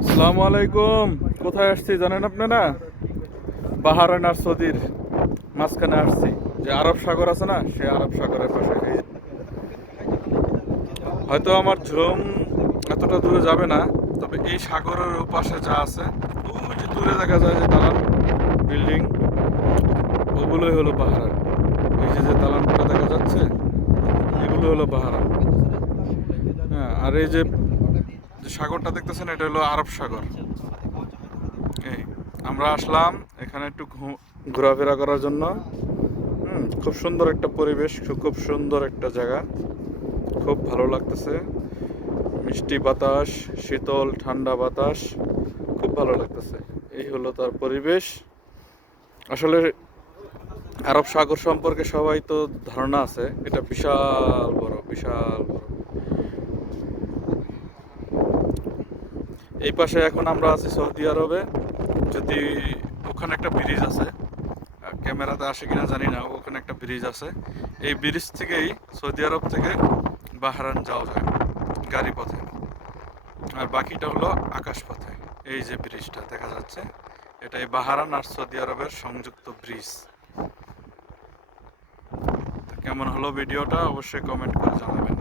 আসসালামু আলাইকুম। কোথায় আসছি জানেন আপনারা? বাহারাইন আর সৌদির মাঝখানে আসছি। যে আরব সাগর আছে না, সে আরব সাগরের পাশে। হয়তো আমার ঝুম এতটা দূরে যাবে না, তবে এই সাগরের পাশে যা আছে, ওই যে দূরে দেখা যায় যে দালান বিল্ডিং, ওগুলোই হলো বাহারাইন। ওই যে যে দালানগুলো দেখা যাচ্ছে, এগুলো হলো বাহারাইন। হ্যাঁ, আর এই যে যে সাগরটা দেখতেছেন, এটা হলো আরব সাগর। এই আমরা আসলাম এখানে একটু ঘোরাফেরা করার জন্য। খুব সুন্দর একটা পরিবেশ, খুব সুন্দর একটা জায়গা, খুব ভালো লাগতেছে। মিষ্টি বাতাস, শীতল ঠান্ডা বাতাস, খুব ভালো লাগতেছে। এই হলো তার পরিবেশ। আসলে আরব সাগর সম্পর্কে সবাই তো ধারণা আছে, এটা বিশাল বড়, বিশাল বড়। এই পাশে এখন আমরা আছি সৌদি আরবে। যদি ওখানে একটা ব্রিজ আছে, ক্যামেরাতে আসে কিনা জানি না, ওখানে একটা ব্রিজ আছে। এই ব্রিজ থেকেই সৌদি আরব থেকে বাহরাইন যাওয়া যায় গাড়ি পথে, আর বাকিটা হলো আকাশ পথে। এই যে ব্রিজটা দেখা যাচ্ছে, এটাই বাহরাইন আর সৌদি আরবের সংযুক্ত ব্রিজ। কেমন হলো ভিডিওটা অবশ্যই কমেন্ট করে জানাবেন।